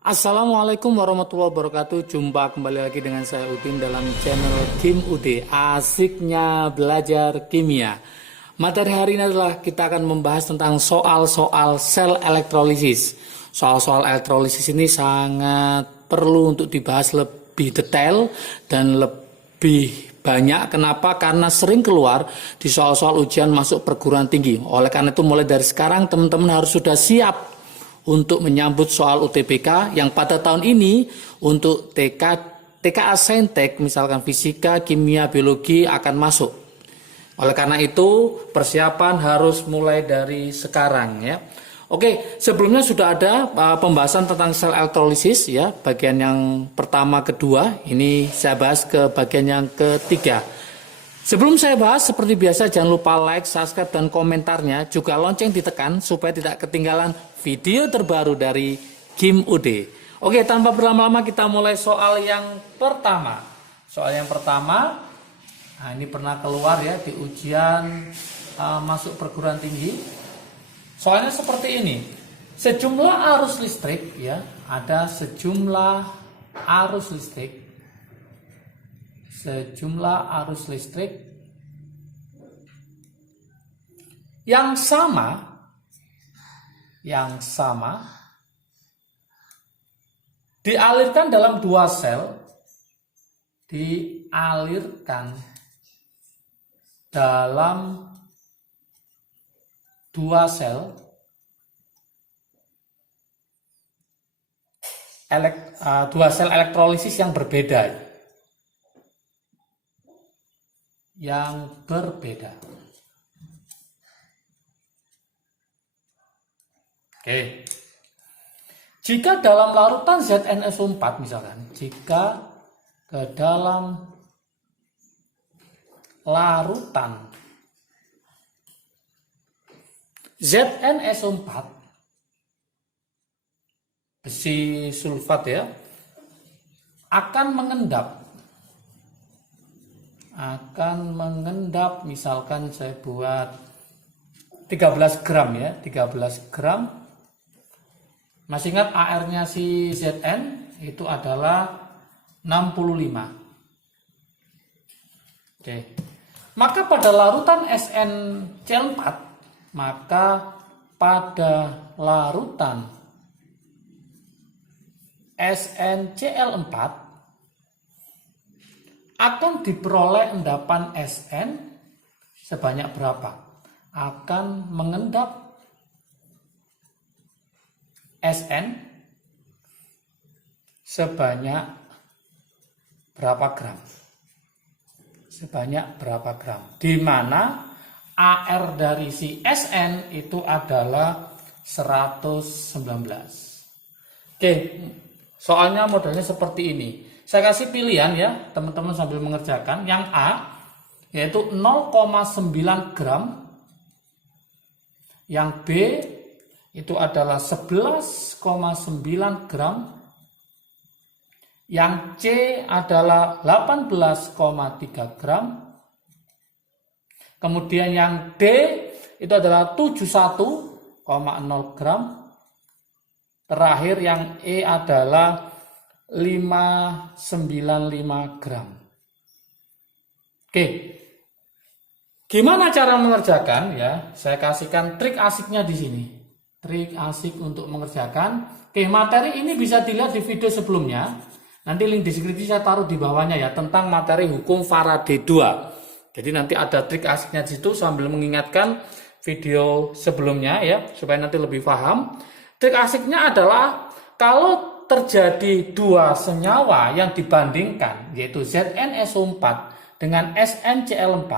Assalamualaikum warahmatullahi wabarakatuh. Jumpa kembali lagi dengan saya Udin dalam channel Kim UD. Asiknya belajar kimia. Materi hari ini adalah kita akan membahas tentang soal-soal sel elektrolisis. Soal-soal elektrolisis ini sangat perlu untuk dibahas lebih detail dan lebih banyak. Kenapa? Karena sering keluar di soal-soal ujian masuk perguruan tinggi. Oleh karena itu mulai dari sekarang teman-teman harus sudah siap untuk menyambut soal UTBK yang pada tahun ini untuk TKA Saintek, misalkan fisika, kimia, biologi akan masuk. Oleh karena itu persiapan harus mulai dari sekarang ya. Oke, sebelumnya sudah ada pembahasan tentang sel elektrolisis ya, bagian yang pertama, kedua. Ini saya bahas ke bagian yang ketiga. Sebelum saya bahas, seperti biasa jangan lupa like, subscribe, dan komentarnya. Juga lonceng ditekan supaya tidak ketinggalan video terbaru dari Kim UD. Oke, tanpa berlama-lama kita mulai soal yang pertama. Soal yang pertama, nah ini pernah keluar ya di ujian masuk perguruan tinggi. Soalnya seperti ini. Sejumlah arus listrik ya, ada sejumlah arus listrik. Sejumlah arus listrik yang sama dialirkan dalam dua sel, dua sel elektrolisis yang berbeda. Oke. Jika dalam larutan ZnSO4 misalkan, jika ke dalam larutan ZnSO4 besi sulfat ya, akan mengendap misalkan saya buat 13 gram ya, 13 gram. Masih ingat AR-nya si Zn itu adalah 65. Oke. Maka pada larutan SnCl4, maka pada larutan SnCl4 akan diperoleh endapan Sn sebanyak berapa? Akan mengendap Sn sebanyak berapa gram? Sebanyak berapa gram? Di mana AR dari si Sn itu adalah 119. Oke, soalnya modelnya seperti ini. Saya kasih pilihan ya, teman-teman sambil mengerjakan. Yang A yaitu 0,9 gram. Yang B itu adalah 11,9 gram. Yang C adalah 18,3 gram. Kemudian yang D itu adalah 71,0 gram. Terakhir yang E adalah 595 gram. Oke. Gimana cara mengerjakan ya? Saya kasihkan trik asiknya di sini. Trik asik untuk mengerjakan. Oke, materi ini bisa dilihat di video sebelumnya. Nanti link deskripsi saya taruh di bawahnya ya, tentang materi hukum Faraday 2. Jadi nanti ada trik asiknya di situ sambil mengingatkan video sebelumnya ya, supaya nanti lebih paham. Trik asiknya adalah kalau terjadi dua senyawa yang dibandingkan, yaitu ZnSO4 dengan SnCl4,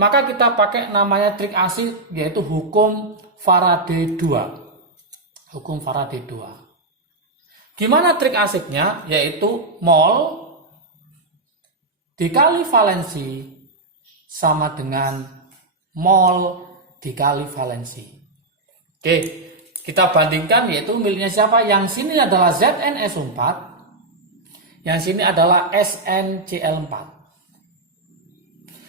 maka kita pakai namanya trik asik, yaitu hukum Faraday 2. Hukum Faraday 2. Gimana trik asiknya? Yaitu mol dikali valensi sama dengan mol dikali valensi. Oke, kita bandingkan, yaitu miliknya siapa? Yang sini adalah ZnSO4, yang sini adalah SnCl4.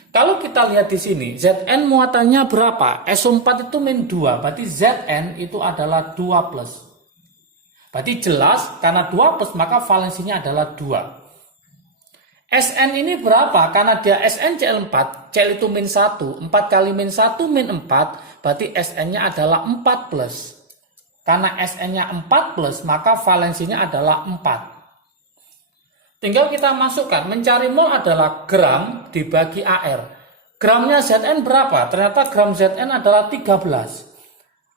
Kalau kita lihat di sini, Zn muatannya berapa? SO4 itu min 2, berarti Zn itu adalah 2+. Berarti jelas karena 2 plus maka valensinya adalah 2. Sn ini berapa? Karena dia SnCl4, Cl itu min 1, 4 kali min 1 min 4, berarti Sn-nya adalah 4 plus. Karena Sn-nya 4 plus, maka valensinya adalah 4. Tinggal kita masukkan, mencari mol adalah gram dibagi AR. Gramnya Zn berapa? Ternyata gram Zn adalah 13.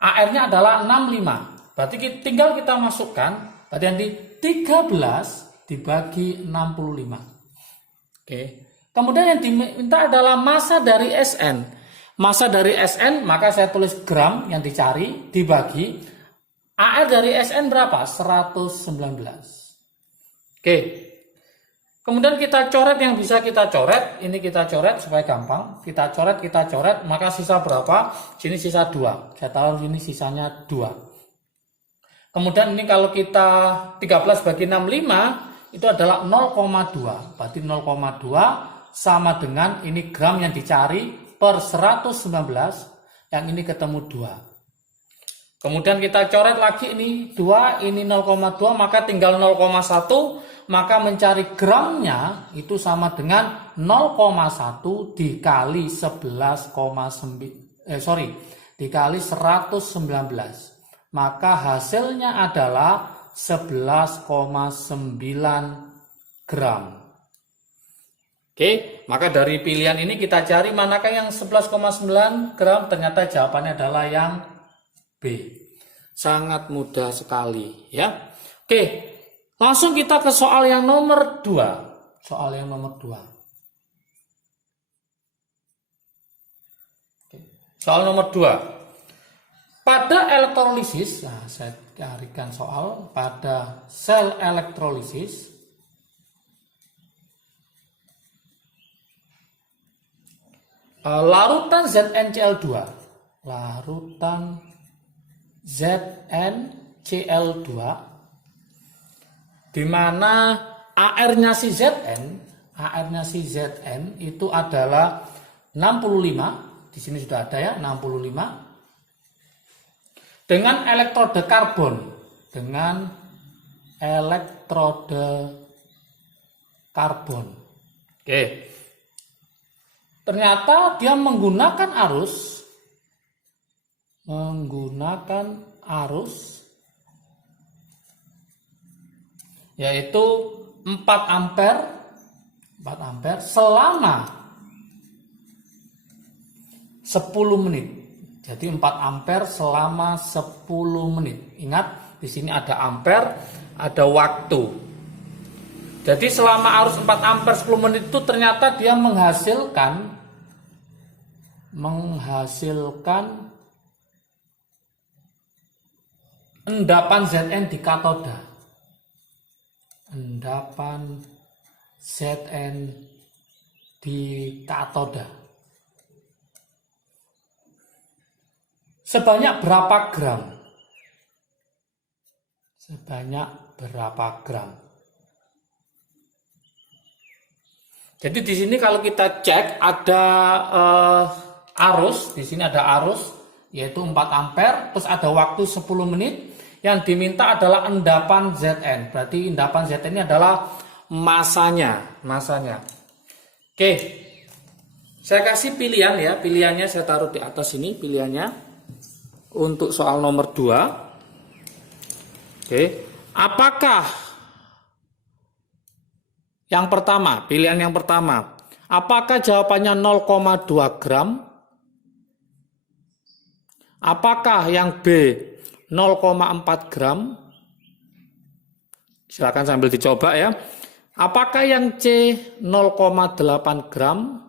AR-nya adalah 65. Berarti tinggal kita masukkan, berarti nanti 13 dibagi 65. Oke. Kemudian yang diminta adalah massa dari Sn. Massa dari Sn, maka saya tulis gram yang dicari dibagi AR dari Sn berapa? 119. Oke. Kemudian kita coret yang bisa kita coret. Ini kita coret supaya gampang. Kita coret, maka sisa berapa? Sini sisa 2. Saya taruh ini sisanya 2. Kemudian ini kalau kita 13 bagi 65 itu adalah 0,2. Berarti 0,2 sama dengan ini gram yang dicari per 119, yang ini ketemu 2. Kemudian kita coret lagi ini 2, ini 0,2, maka tinggal 0,1, maka mencari gramnya itu sama dengan 0,1 dikali 119. Maka hasilnya adalah 11,9 gram. Oke, maka dari pilihan ini kita cari manakah yang 11,9 gram. Ternyata jawabannya adalah yang B. Sangat mudah sekali ya. Oke, langsung kita ke soal yang nomor 2. Soal yang nomor 2. Soal nomor 2. Pada elektrolisis, nah saya carikan soal pada sel elektrolisis. Larutan ZnCl2. Larutan ZnCl2 di mana AR-nya si Zn itu adalah 65. Di sini sudah ada ya, 65. Dengan elektrode karbon, Oke. Ternyata dia menggunakan arus yaitu 4 ampere selama 10 menit. Jadi 4 ampere selama 10 menit. Ingat, di sini ada ampere, ada waktu. Jadi selama arus 4 ampere 10 menit itu ternyata dia menghasilkan endapan Zn di katoda. Endapan Zn di katoda. Sebanyak berapa gram? Jadi di sini kalau kita cek ada arus, di sini ada arus yaitu 4 ampere, terus ada waktu 10 menit. Yang diminta adalah endapan Zn. Berarti endapan Zn ini adalah masanya. Oke. Saya kasih pilihan ya, pilihannya saya taruh di atas ini pilihannya. Untuk soal nomor 2. Oke. Apakah yang pertama, pilihan yang pertama, apakah jawabannya 0,2 gram? Apakah yang B 0,4 gram? Silakan sambil dicoba ya. Apakah yang C 0,8 gram?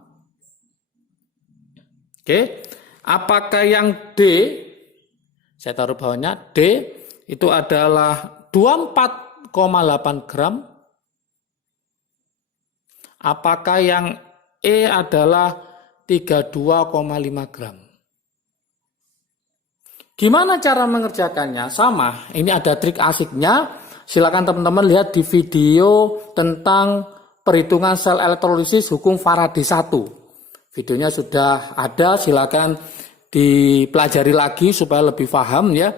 Oke. Apakah yang D, saya taruh bawahnya, D itu adalah 24,8 gram. Apakah yang E adalah 32,5 gram. Gimana cara mengerjakannya? Sama, ini ada trik asiknya. Silakan teman-teman lihat di video tentang perhitungan sel elektrolisis hukum Faraday 1. Videonya sudah ada, silakan dipelajari lagi supaya lebih paham ya.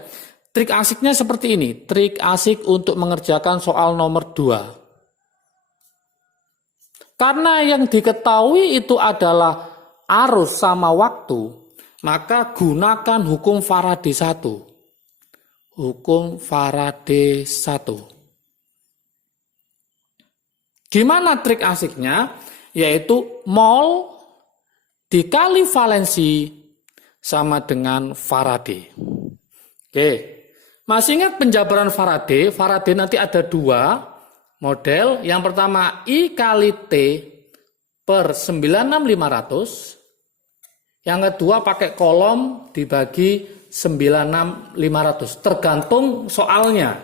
Trik asiknya seperti ini. Trik asik untuk mengerjakan soal nomor 2. Karena yang diketahui itu adalah arus sama waktu, maka gunakan hukum Faraday 1. Hukum Faraday 1. Gimana trik asiknya? Yaitu mol dikali valensi sama dengan Faraday. Oke. Masih ingat penjabaran Faraday? Faraday nanti ada 2 model. Yang pertama I kali T per 96500. Yang kedua pakai kolom dibagi 96500. Tergantung soalnya.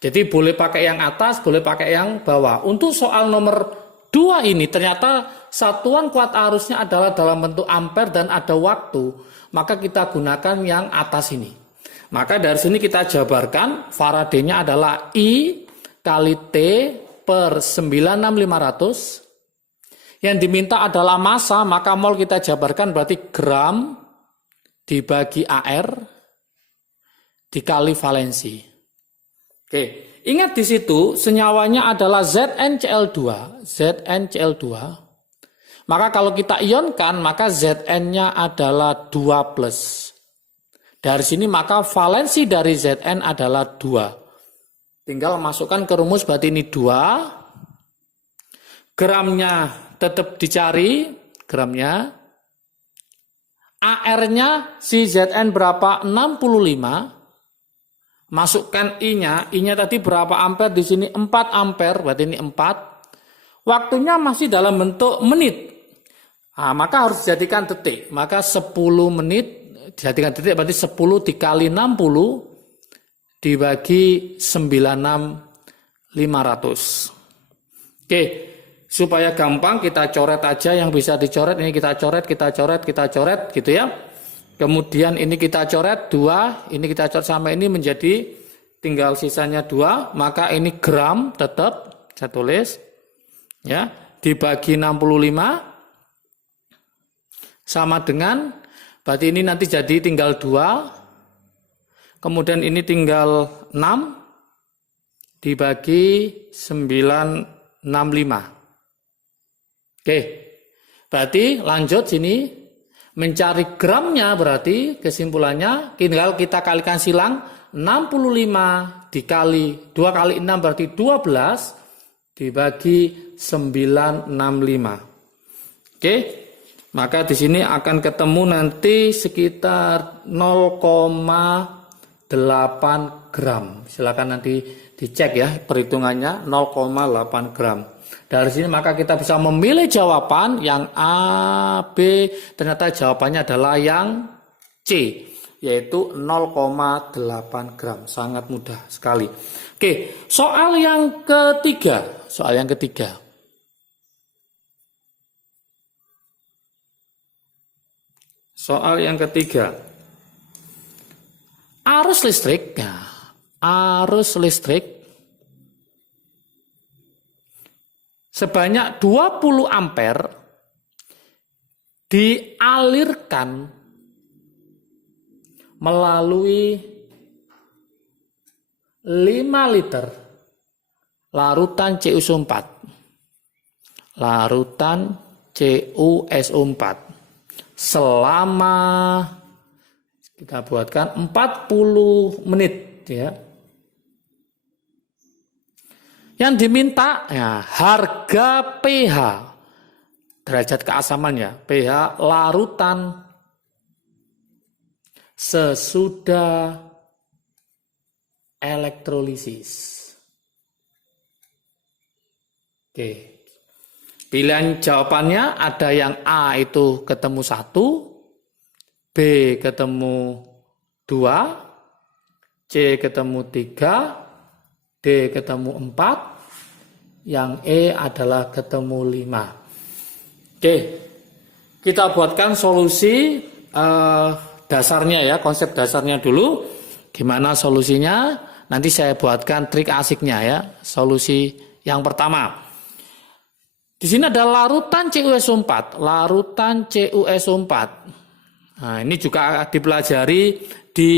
Jadi boleh pakai yang atas, boleh pakai yang bawah. Untuk soal nomor 2 ini ternyata satuan kuat arusnya adalah dalam bentuk ampere dan ada waktu. Maka kita gunakan yang atas ini. Maka dari sini kita jabarkan Faraday-nya adalah I kali T per 96500. Yang diminta adalah massa, maka mol kita jabarkan berarti gram dibagi AR dikali valensi. Oke, ingat di situ senyawanya adalah ZnCl2. ZnCl2. Maka kalau kita ionkan, maka Zn-nya adalah 2+. Dari sini maka valensi dari Zn adalah 2. Tinggal masukkan ke rumus, berarti ini 2. Gramnya tetap dicari, gramnya. AR-nya si Zn berapa? 65. Masukkan I-nya tadi berapa ampere di sini? 4 ampere, berarti ini 4. Waktunya masih dalam bentuk menit. Nah, maka harus dijadikan detik. Maka 10 menit dijadikan detik, berarti 10 dikali 60 dibagi 96500. Oke, supaya gampang kita coret aja yang bisa dicoret. Ini kita coret gitu ya. Kemudian ini kita coret 2, ini kita coret sampai ini menjadi tinggal sisanya 2, maka ini gram tetap saya tulis ya, dibagi 65 sama dengan, berarti ini nanti jadi tinggal 2, kemudian ini tinggal 6 dibagi 965. Oke, berarti lanjut sini mencari gramnya, berarti kesimpulannya tinggal kita kalikan silang 65 dikali 2 kali 6 berarti 12 dibagi 965. Oke. Maka di sini akan ketemu nanti sekitar 0,8 gram. Silakan nanti dicek ya perhitungannya, 0,8 gram. Dari sini maka kita bisa memilih jawaban yang A, B. Ternyata jawabannya adalah yang C, yaitu 0,8 gram. Sangat mudah sekali. Oke, soal yang ketiga. Soal yang ketiga, arus listrik sebanyak 20 ampere dialirkan melalui 5 liter larutan CuSO4. Selama kita buatkan 40 menit ya. Yang diminta ya, harga pH, derajat keasamannya, pH larutan sesudah elektrolisis. Oke. Pilihan jawabannya ada yang A itu ketemu 1, B ketemu 2, C ketemu 3, D ketemu 4, yang E adalah ketemu 5. Oke, kita buatkan solusi dasarnya ya, konsep dasarnya dulu. Gimana solusinya? Nanti saya buatkan trik asiknya ya. Solusi yang pertama. Di sini ada larutan CuSO4. Nah, ini juga dipelajari di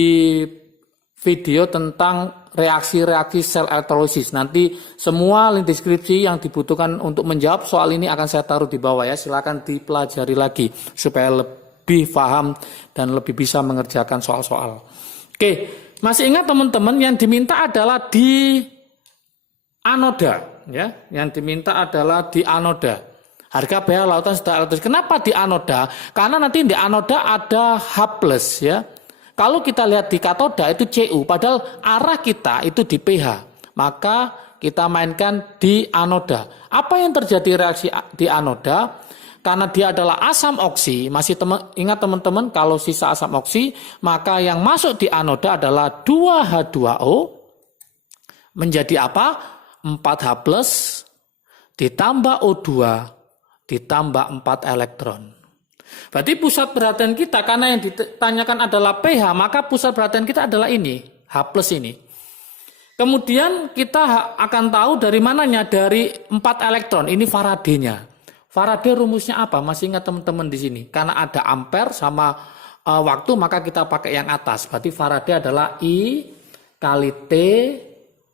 video tentang reaksi-reaksi sel elektrolisis. Nanti semua link deskripsi yang dibutuhkan untuk menjawab soal ini akan saya taruh di bawah ya. Silakan dipelajari lagi supaya lebih paham dan lebih bisa mengerjakan soal-soal. Oke, masih ingat teman-teman, yang diminta adalah di anoda ya. Yang diminta adalah di anoda. Harga pH lautan setelah elektrolisis. Kenapa di anoda? Karena nanti di anoda ada H+ ya. Kalau kita lihat di katoda itu Cu, padahal arah kita itu di pH. Maka kita mainkan di anoda. Apa yang terjadi reaksi di anoda? Karena dia adalah asam oksi, masih ingat teman-teman, kalau sisa asam oksi, maka yang masuk di anoda adalah 2H2O menjadi apa? 4H+ ditambah O2 ditambah 4 elektron. Berarti pusat perhatian kita, karena yang ditanyakan adalah pH, maka pusat perhatian kita adalah ini, H+ ini. Kemudian kita akan tahu dari mananya, dari 4 elektron, ini Faraday-nya. Faraday rumusnya apa? Masih ingat teman-teman di sini? Karena ada ampere sama waktu, maka kita pakai yang atas. Berarti Faraday adalah I kali T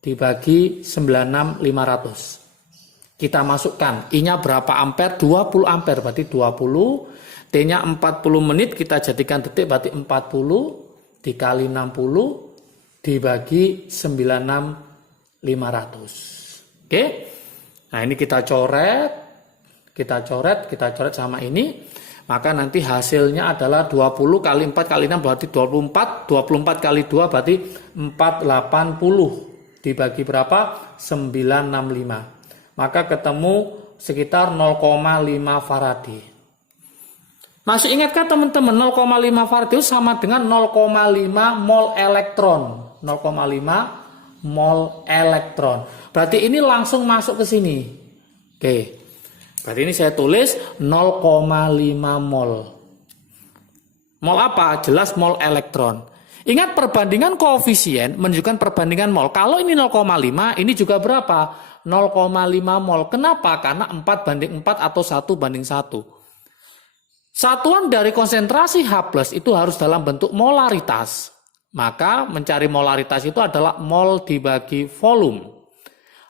dibagi 96500. Kita masukkan, I-nya berapa ampere? 20 ampere, berarti 20. T-nya 40 menit, kita jadikan detik, berarti 40 dikali 60 dibagi 96500. Oke. Nah, ini kita coret sama ini. Maka nanti hasilnya adalah 20 kali 4 kali 6 berarti 24. 24 kali 2 berarti 480. Dibagi berapa? 965. Maka ketemu sekitar 0,5 Faraday. Masih ingatkah teman-teman, 0,5 Faraday itu sama dengan 0,5 mol elektron. 0,5 mol elektron. Berarti ini langsung masuk ke sini. Oke. Berarti ini saya tulis 0,5 mol. Mol apa? Jelas mol elektron. Ingat, perbandingan koefisien menunjukkan perbandingan mol. Kalau ini 0,5, ini juga berapa? 0,5 mol. Kenapa? Karena 4 banding 4 atau 1 banding 1. Satuan dari konsentrasi H+ itu harus dalam bentuk molaritas. Maka mencari molaritas itu adalah mol dibagi volume.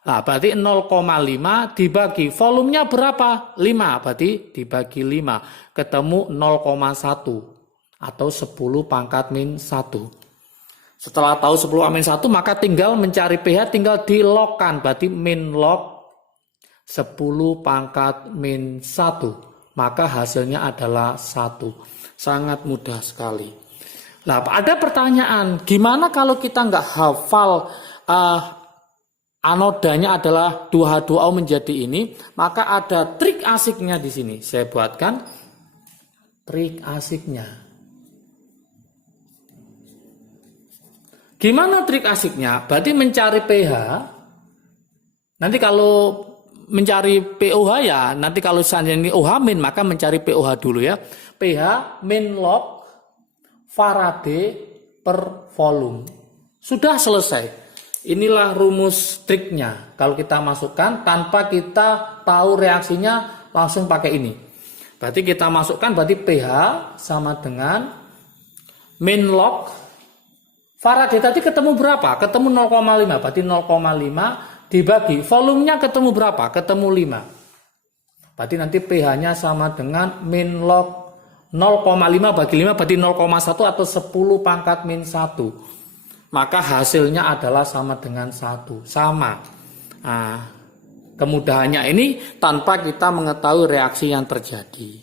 Nah, berarti 0,5 dibagi volumenya berapa? 5, berarti dibagi 5. Ketemu 0,1 atau 10 pangkat min 1. Setelah tahu 10 min 1, maka tinggal mencari pH, tinggal dilogkan. Berarti min log 10 pangkat min 1. Maka hasilnya adalah 1. Sangat mudah sekali. Nah, ada pertanyaan, gimana kalau kita nggak hafal anodanya adalah 2H2O menjadi ini? Maka ada trik asiknya di sini. Saya buatkan trik asiknya. Gimana trik asiknya? Berarti mencari pH. Nanti kalau mencari pOH ya, nanti kalau seandainya ini OH min, maka mencari pOH dulu ya. pH min log Faraday per volume. Sudah selesai. Inilah rumus triknya. Kalau kita masukkan tanpa kita tahu reaksinya, langsung pakai ini. Berarti kita masukkan, berarti pH sama dengan min log Faraday tadi ketemu berapa? Ketemu 0,5. Berarti 0,5 dibagi volumenya ketemu berapa? Ketemu 5. Berarti nanti pH-nya sama dengan min log 0,5 bagi 5 berarti 0,1 atau 10 pangkat min 1. Maka hasilnya adalah sama dengan 1. Sama. Nah, kemudahannya ini tanpa kita mengetahui reaksi yang terjadi.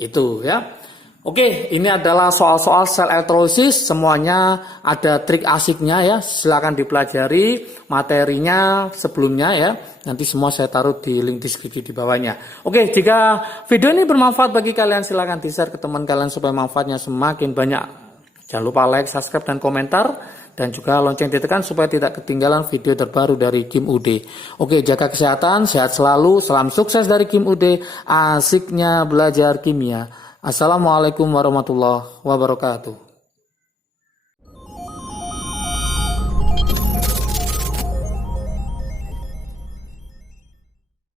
Itu ya. Oke, ini adalah soal-soal sel elektrolisis, semuanya ada trik asiknya ya, silakan dipelajari materinya sebelumnya ya, nanti semua saya taruh di link deskripsi di bawahnya. Oke, jika video ini bermanfaat bagi kalian, silakan di-share ke teman kalian supaya manfaatnya semakin banyak. Jangan lupa like, subscribe, dan komentar, dan juga lonceng ditekan supaya tidak ketinggalan video terbaru dari Kim UD. Oke, jaga kesehatan, sehat selalu, salam sukses dari Kim UD, asiknya belajar kimia. Assalamualaikum warahmatullahi wabarakatuh.